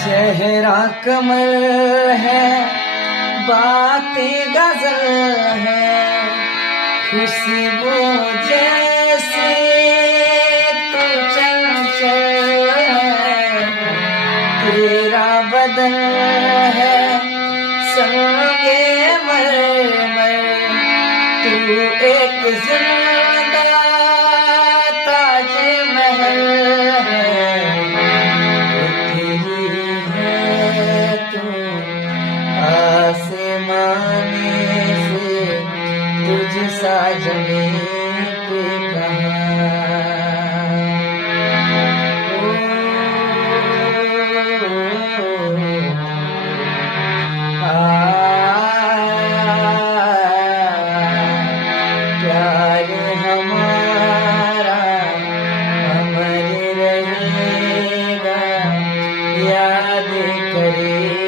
चेहरा कमल है, बातें गजल है, खुशबू जैसे तो चंचल है, तेरा बदन है संगे मरमर, तू एक जिंदा ताज महल है, तेरी है तू आसमाने से तुझ सा जमीन पे कहाँ। प्यार हमारा अमर रहेगा, याद करे